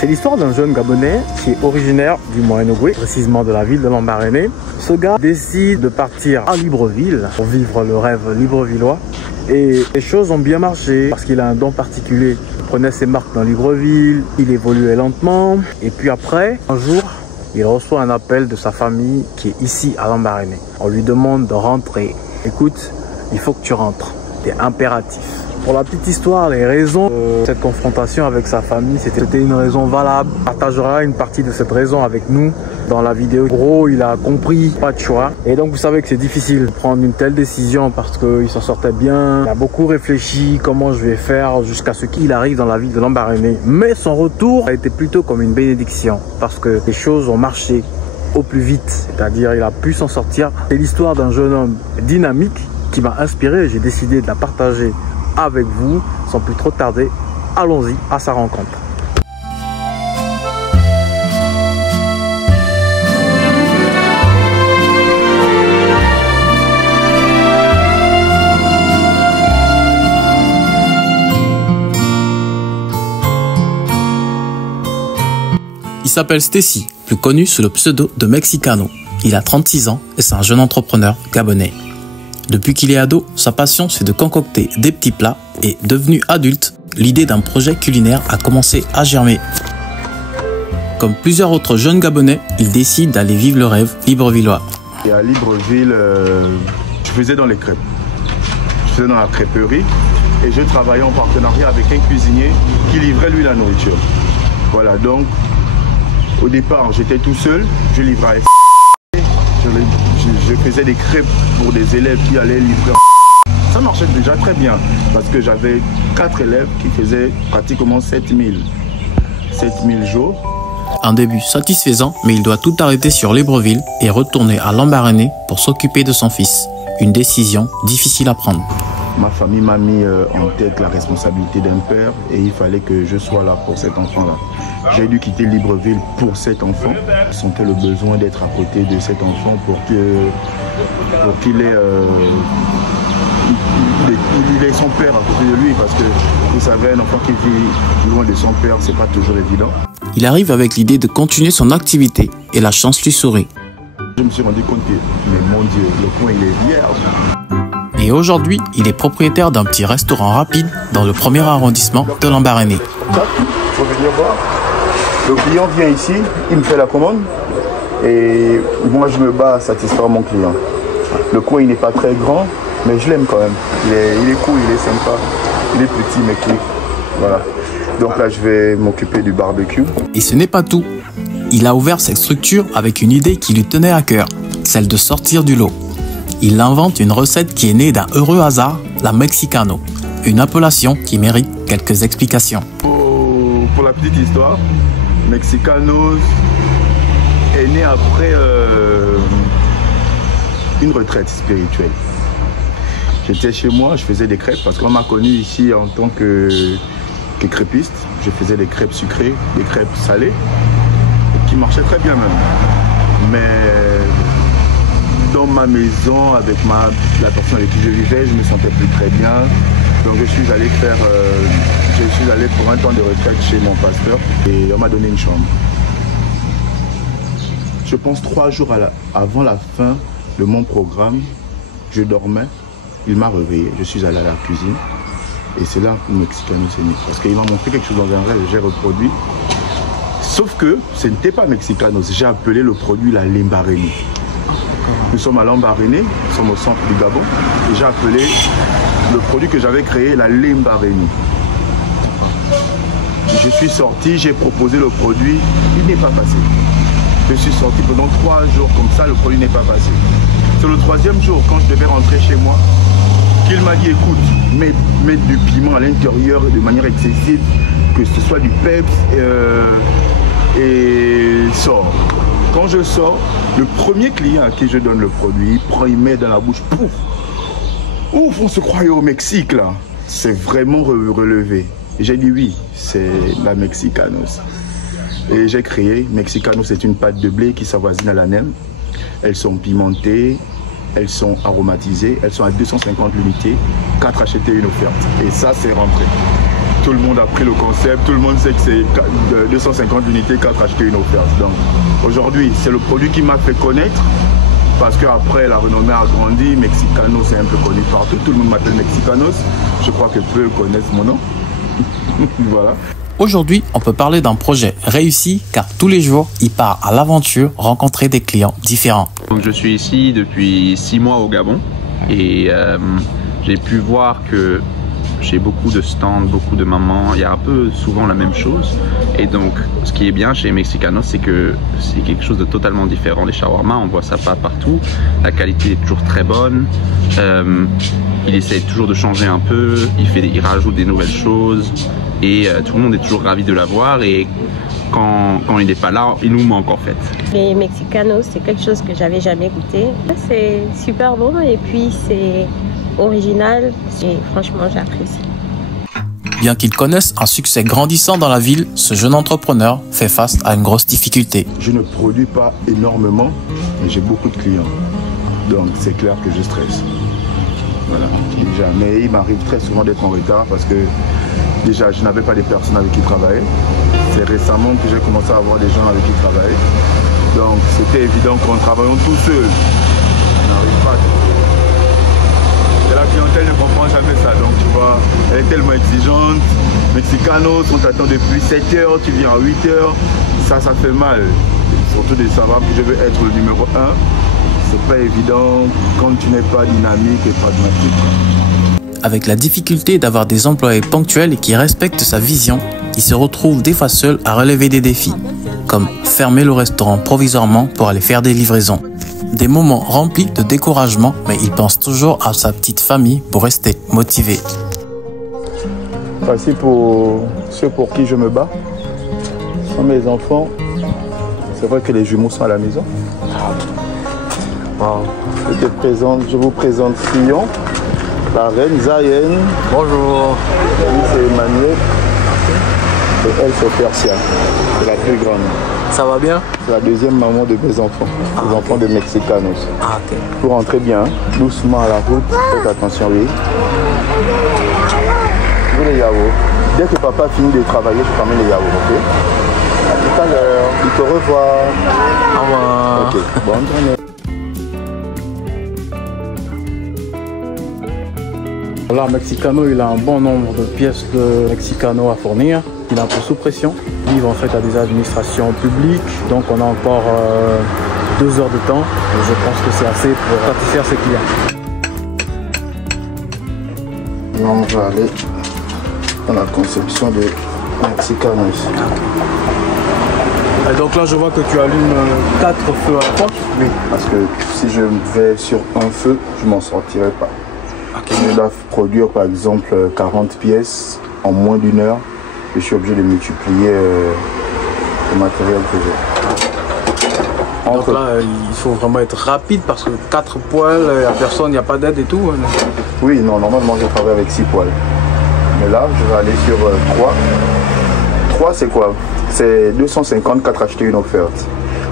C'est l'histoire d'un jeune Gabonais qui est originaire du Moyen-Ogooué, précisément de la ville de Lambaréné. Ce gars décide de partir à Libreville pour vivre le rêve librevillois. Et les choses ont bien marché parce qu'il a un don particulier. Il prenait ses marques dans Libreville, il évoluait lentement. Et puis après, un jour, il reçoit un appel de sa famille qui est ici à Lambaréné. On lui demande de rentrer. Écoute, il faut que tu rentres. C'est impératif. Pour la petite histoire, les raisons de cette confrontation avec sa famille, c'était une raison valable. Il partagera une partie de cette raison avec nous dans la vidéo. En gros, il a compris, pas de choix. Et donc, vous savez que c'est difficile de prendre une telle décision parce qu'il s'en sortait bien. Il a beaucoup réfléchi comment je vais faire jusqu'à ce qu'il arrive dans la ville de Lambaréné. Mais son retour a été plutôt comme une bénédiction parce que les choses ont marché au plus vite. C'est-à-dire, il a pu s'en sortir. C'est l'histoire d'un jeune homme dynamique qui m'a inspiré et j'ai décidé de la partager avec vous. Sans plus trop tarder, allons-y à sa rencontre. Il s'appelle Stacy, plus connu sous le pseudo de Mexicano. Il a 36 ans et c'est un jeune entrepreneur gabonais. Depuis qu'il est ado, sa passion c'est de concocter des petits plats et devenu adulte, l'idée d'un projet culinaire a commencé à germer. Comme plusieurs autres jeunes Gabonais, il décide d'aller vivre le rêve librevillois. Et à Libreville, je faisais dans les crêpes. Je faisais dans la crêperie et je travaillais en partenariat avec un cuisinier qui livrait lui la nourriture. Voilà, donc au départ j'étais tout seul, je livrais. Je faisais des crêpes pour des élèves qui allaient livrer. Ça marchait déjà très bien parce que j'avais 4 élèves qui faisaient pratiquement 7000 jours. Un début satisfaisant, mais il doit tout arrêter sur Libreville et retourner à Lambaréné pour s'occuper de son fils. Une décision difficile à prendre. Ma famille m'a mis en tête la responsabilité d'un père et il fallait que je sois là pour cet enfant-là. J'ai dû quitter Libreville pour cet enfant. Je sentais le besoin d'être à côté de cet enfant pour qu'il ait son père à côté de lui parce que vous savez, un enfant qui vit loin de son père, c'est pas toujours évident. Il arrive avec l'idée de continuer son activité et la chance lui sourit. Je me suis rendu compte que, mais mon Dieu, le coin il est vierge. Et aujourd'hui, il est propriétaire d'un petit restaurant rapide dans le 1er arrondissement de Lambaréné. Il faut venir voir. Le client vient ici, il me fait la commande et moi je me bats à satisfaire mon client. Le coin il n'est pas très grand, mais je l'aime quand même. Il est cool, il est sympa, il est petit mais cool. Voilà. Donc là je vais m'occuper du barbecue. Et ce n'est pas tout. Il a ouvert cette structure avec une idée qui lui tenait à cœur, celle de sortir du lot. Il invente une recette qui est née d'un heureux hasard, la Mexicano, une appellation qui mérite quelques explications. Pour la petite histoire, Mexicano est né après une retraite spirituelle. J'étais chez moi, je faisais des crêpes parce qu'on m'a connu ici en tant que crêpiste. Je faisais des crêpes sucrées, des crêpes salées, qui marchaient très bien même. Mais dans ma maison, avec la personne avec qui je vivais, je ne me sentais plus très bien. Donc je suis allé pour un temps de retraite chez mon pasteur et on m'a donné une chambre. Je pense 3 jours avant la fin de mon programme, je dormais, il m'a réveillé, je suis allé à la cuisine et c'est là que le Mexicano s'est né. Parce qu'il m'a montré quelque chose dans un rêve, j'ai reproduit. Sauf que ce n'était pas Mexicano, j'ai appelé le produit la Lambaréné. Nous sommes à Lambaréné, nous sommes au centre du Gabon et j'ai appelé le produit que j'avais créé la Lambaréné. Je suis sorti, j'ai proposé le produit, il n'est pas passé. Je suis sorti pendant 3 jours comme ça, le produit n'est pas passé. C'est le 3e jour, quand je devais rentrer chez moi, qu'il m'a dit écoute, mets du piment à l'intérieur de manière excessive, que ce soit du peps et sort. Quand je sors, le premier client à qui je donne le produit, il prend, il met dans la bouche, pouf. Ouf, on se croyait au Mexique là. C'est vraiment relevé. J'ai dit oui, c'est la Mexicanos. Et j'ai créé, Mexicanos, c'est une pâte de blé qui s'avoisine à la nem. Elles sont pimentées, elles sont aromatisées, elles sont à 250 l'unité, 4 achetés, une offerte. Et ça, c'est rentré. Tout le monde a pris le concept, tout le monde sait que c'est 250 unités, 4 achetées, une offerte. Donc aujourd'hui, c'est le produit qui m'a fait connaître. Parce qu'après, la renommée a grandi. Mexicanos, c'est un peu connu partout. Tout le monde m'appelle Mexicanos. Je crois que peu connaissent mon nom. Voilà. Aujourd'hui, on peut parler d'un projet réussi car tous les jours, il part à l'aventure rencontrer des clients différents. Donc, je suis ici depuis 6 mois au Gabon et j'ai pu voir que j'ai beaucoup de stands, beaucoup de mamans, il y a un peu souvent la même chose. Et donc, ce qui est bien chez Mexicanos, c'est que c'est quelque chose de totalement différent. Les shawarma, on voit ça pas partout. La qualité est toujours très bonne. Il essaie toujours de changer un peu. Il rajoute des nouvelles choses. Et tout le monde est toujours ravi de l'avoir. Et quand il n'est pas là, il nous manque en fait. Les Mexicanos, c'est quelque chose que j'avais jamais goûté. C'est super bon et puis c'est original et franchement j'apprécie. Bien qu'il connaisse un succès grandissant dans la ville, ce jeune entrepreneur fait face à une grosse difficulté. Je ne produis pas énormément, mais j'ai beaucoup de clients. Donc c'est clair que je stresse. Voilà. Déjà, mais il m'arrive très souvent d'être en retard parce que déjà je n'avais pas des personnes avec qui travailler. C'est récemment que j'ai commencé à avoir des gens avec qui travailler. Donc c'était évident qu'en travaillant tout seul, on n'arrive pas à... Et la clientèle ne comprend jamais ça, donc tu vois, elle est tellement exigeante. Mexicanos, on t'attend depuis 7h, tu viens à 8h, ça fait mal. Et surtout de savoir que je veux être le numéro 1, c'est pas évident quand tu n'es pas dynamique et pragmatique. Avec la difficulté d'avoir des employés ponctuels et qui respectent sa vision, il se retrouve des fois seul à relever des défis, comme fermer le restaurant provisoirement pour aller faire des livraisons. Des moments remplis de découragement, mais il pense toujours à sa petite famille pour rester motivé. Voici pour ceux pour qui je me bats. Ce sont mes enfants. C'est vrai que les jumeaux sont à la maison. Je vous présente Sion, la reine Zayen. Bonjour. Lui c'est Emmanuel. Et elle c'est Persia, c'est la plus grande. Ça va bien? C'est la deuxième maman de mes enfants, les enfants de Mexicanos. Ah, ok. Pour rentrer bien, doucement à la route, faites attention, oui. Je veux les yaourts. Dès que papa finit de travailler, je ramène les yaourts, ok? À tout à l'heure, il te revoit. Au revoir. Ok, bonne journée. Là, Mexicano, il a un bon nombre de pièces de Mexicano à fournir. Il est un peu sous pression. Il livre en fait à des administrations publiques. Donc on a encore 2 heures de temps. Et je pense que c'est assez pour satisfaire ses clients. Là, on va aller dans la conception de Mexicanos. Et donc là, je vois que tu allumes 4 feux à la fois. Oui, parce que si je vais sur un feu, je ne m'en sortirai pas. Je dois produire par exemple 40 pièces en moins d'1 heure. Je suis obligé de multiplier le matériel que j'ai. Donc là, il faut vraiment être rapide parce que 4 poêles, il n'y a personne, il n'y a pas d'aide et tout. Oui, non, normalement je travaille avec 6 poêles. Mais là, je vais aller sur 3. 3 c'est quoi? C'est 254 achetés, une offerte.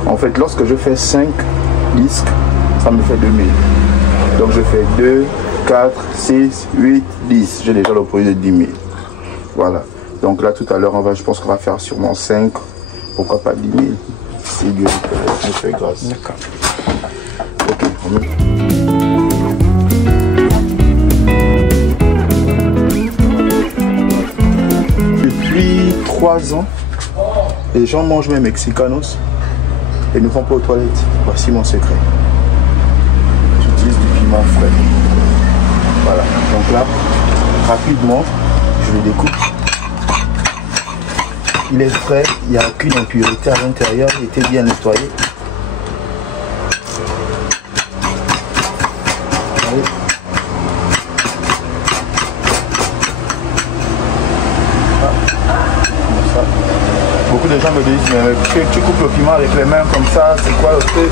En fait, lorsque je fais 5 disques, ça me fait 2000. Donc je fais 2, 4, 6, 8, 10. J'ai déjà le produit de 10 000. Voilà. Donc là, tout à l'heure, je pense qu'on va faire sûrement 5. Pourquoi pas 10 000? Si Dieu me fait grâce. D'accord. Ok. Depuis 3 ans, les gens mangent mes Mexicanos et ne vont pas aux toilettes. Voici mon secret. J'utilise du piment frais. Voilà. Donc là, rapidement, je le découpe. Il est frais, il n'y a aucune impureté à l'intérieur, il était bien nettoyé. Allez. Ah, comme ça. Beaucoup de gens me disent, mais tu coupes le piment avec les mains comme ça, c'est quoi le truc?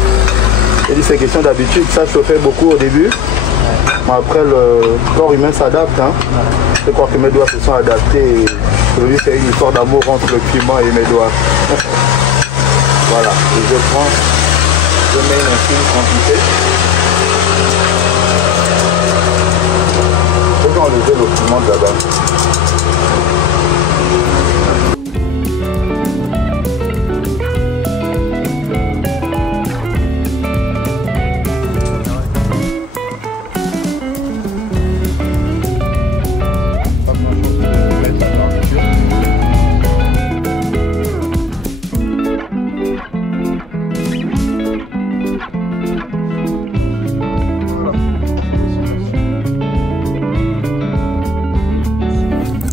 Je dis c'est question d'habitude, ça je le fais beaucoup au début. Mais après le corps humain s'adapte. Hein. Je crois que mes doigts se sont adaptés. Aujourd'hui c'est une histoire d'amour entre le piment et mes doigts. Voilà, et je mets une infime quantité. Je vais enlever le piment de là-bas.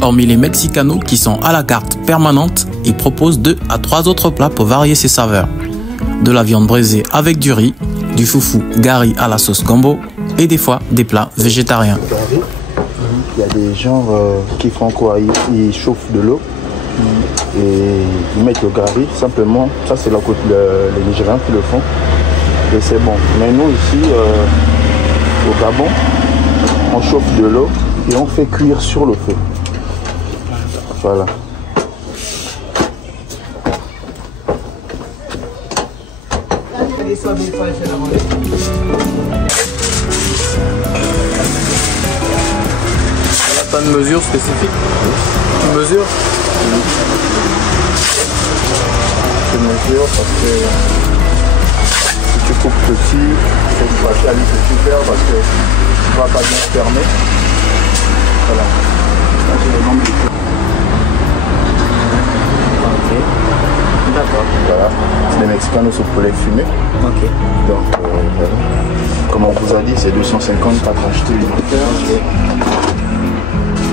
Hormis les Mexicanos qui sont à la carte permanente, il propose 2 à 3 autres plats pour varier ses saveurs. De la viande braisée avec du riz, du foufou gari à la sauce gombo et des fois des plats végétariens. Il y a des gens qui font quoi? Ils chauffent de l'eau et ils mettent le gari simplement. Ça c'est les Nigériens qui le font et c'est bon. Mais nous ici au Gabon, on chauffe de l'eau et on fait cuire sur le feu. Voilà. Pas de mesure spécifique. Tu mesures? Je mesure parce que si tu coupes petit, c'est pas cher, c'est super parce que tu ne vas pas bien fermer. Voilà. Là j'ai le nombre de coups. Ok. D'accord. Voilà. Les Mexicanos au poulet fumé. Ok. Donc voilà. Comme on vous a dit, c'est 250 pour acheter une hauteur.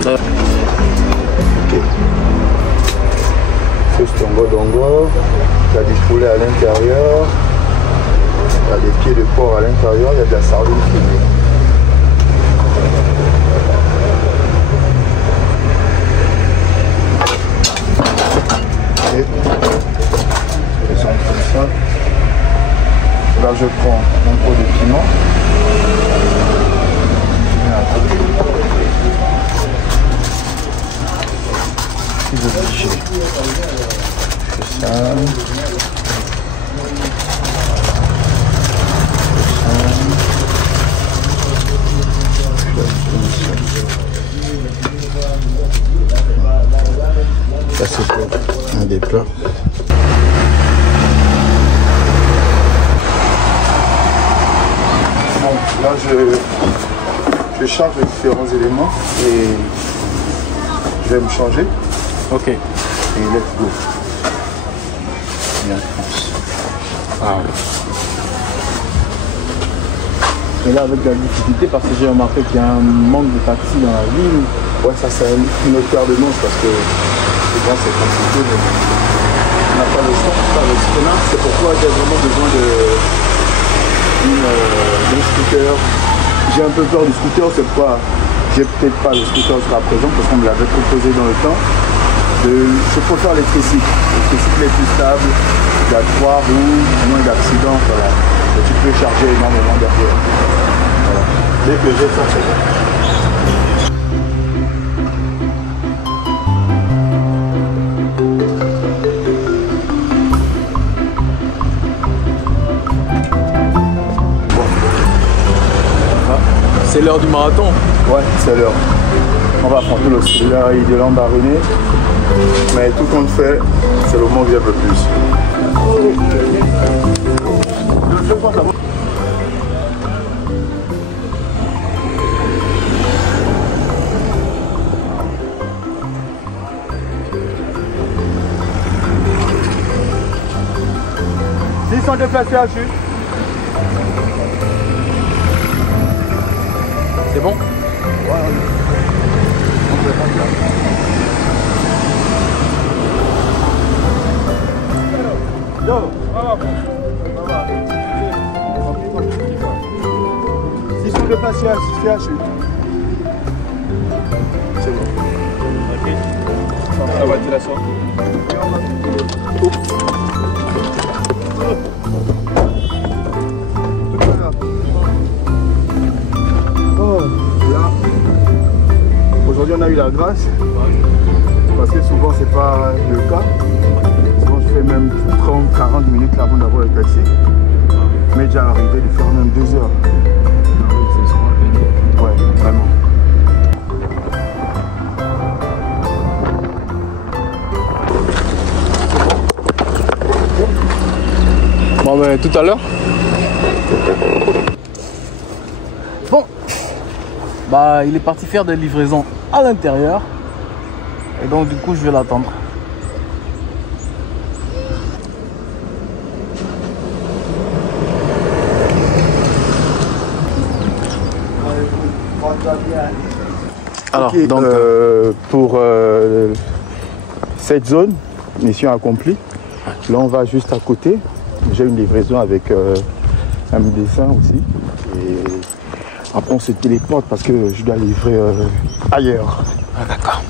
Ok. Sauce dongo. Il y a du poulet à l'intérieur. Il y a des pieds de porc à l'intérieur. Il y a de la sardine fumée. Là je prends un pot de piment. Je fais ça. Ça c'est un des plats. Bon, là je charge les différents éléments et je vais me changer. Ok. Et let's go. Bien, France. Ah oui. Et là avec la difficulté parce que j'ai remarqué qu'il y a un manque de taxi dans la ville. Ouais, ça c'est une autre paire de manches parce que souvent c'est compliqué. Mais on n'a pas le choix. C'est pourquoi j'ai vraiment besoin d'un scooter. J'ai un peu peur du scooter, c'est pourquoi j'ai peut-être pas le scooter jusqu'à présent parce qu'on me l'avait proposé dans le temps. Je préfère les tricycles. Les tricycles les plus stables, il y a 3 roues, moins d'accidents, voilà. Et tu peux charger énormément derrière. Voilà. Dès que j'ai ça, c'est bon. C'est l'heure du marathon. Ouais, c'est l'heure. On va prendre de l'embarriné. Mais tout compte fait, c'est le moment où vient le plus. S'ils sont déplacés à chute. C'est bon? S'ils sont déplacés à chute. C'est bon. Ok. Ça va, tu la sors. Oh, là. Aujourd'hui on a eu la grâce. Parce que souvent c'est pas le cas. Souvent je fais même 30-40 minutes avant d'avoir le taxi. Mais déjà arrivé de faire même 2 heures. Ouais, vraiment. Bon ben tout à l'heure. Bon. Bah il est parti faire des livraisons à l'intérieur. Et donc du coup je vais l'attendre. Alors, Ok, donc, pour cette zone, mission accomplie. Là, on va juste à côté. J'ai une livraison avec un médecin aussi. Et après, on se téléporte parce que je dois livrer ailleurs. Ah, d'accord.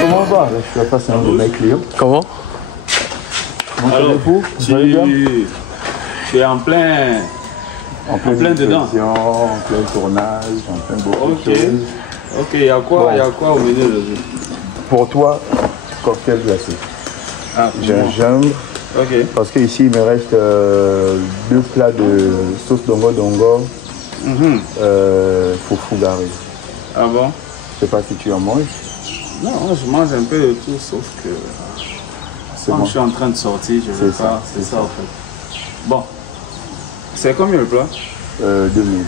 Comment va? Je suis face à un de mes clients. Comment? Alors, Vous allez bien? tu es en plein dedans. En plein tournage, en plein beaucoup de choses. Ok, il y a quoi au menu aujourd'hui? Pour toi, cocktail glacé. Ah, Gingembre. Ok. Parce que ici il me reste 2 plats de sauce dongo dongo, foufou garé. Ah bon? Je sais pas si tu en manges. Non, je mange un peu de tout, sauf que quand bon. je suis en train de sortir, je veux C'est pas. ça, C'est c'est ça ça. en fait. Bon. C'est combien le plat? 2000.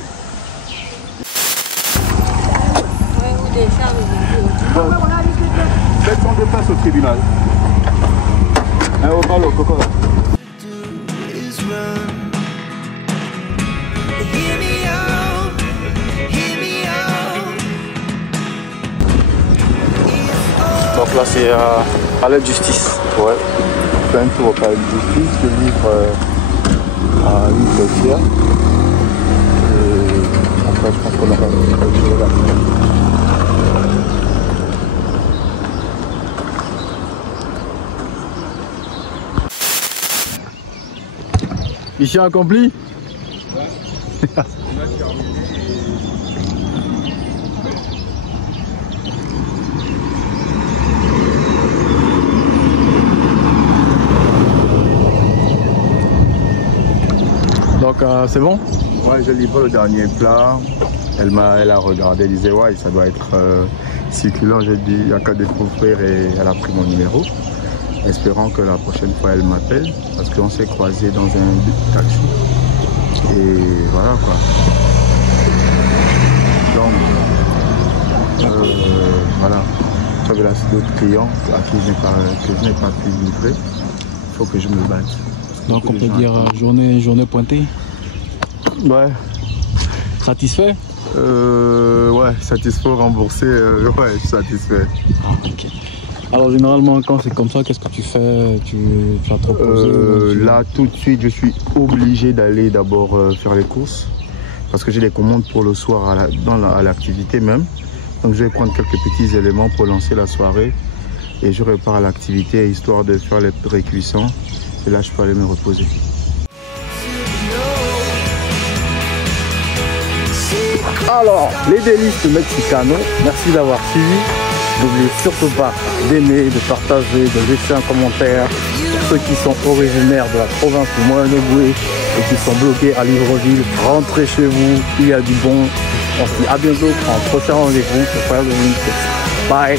Faites son déplace au tribunal. Au ballon, coco. Donc là, c'est à la justice. Ouais. Fais un tour au palais de justice, je livre à une caissière. Et après, je pense qu'on aura quelque chose à faire. Mission accomplie. Donc c'est bon? Ouais, j'ai livré le dernier plat. Elle a regardé, elle disait ouais, ça doit être succulent. J'ai dit il n'y a qu'à découvrir et elle a pris mon numéro. Espérant que la prochaine fois elle m'appelle parce qu'on s'est croisés dans un taxi. Et voilà quoi. Donc voilà. J'avais là d'autres clients à qui je n'ai pas pu livrer. Il faut que je me batte. Donc on peut dire journée pointée. Ouais. Satisfait? Ouais, satisfait, remboursé, ouais, satisfait. Ah, ok. Alors généralement quand c'est comme ça, qu'est-ce que tu fais? Tu vas te reposer? Là tout de suite je suis obligé d'aller d'abord faire les courses parce que j'ai des commandes pour le soir à l'activité même. Donc je vais prendre quelques petits éléments pour lancer la soirée et je repars à l'activité histoire de faire les récuissons et là je peux aller me reposer. Alors, les délices de Mexicano, merci d'avoir suivi. N'oubliez surtout pas d'aimer, de partager, de laisser un commentaire pour ceux qui sont originaires de la province du Moyen-Ogooué et qui sont bloqués à Libreville. Rentrez chez vous, il y a du bon. On se dit à bientôt pour un prochain rendez-vous. Bye.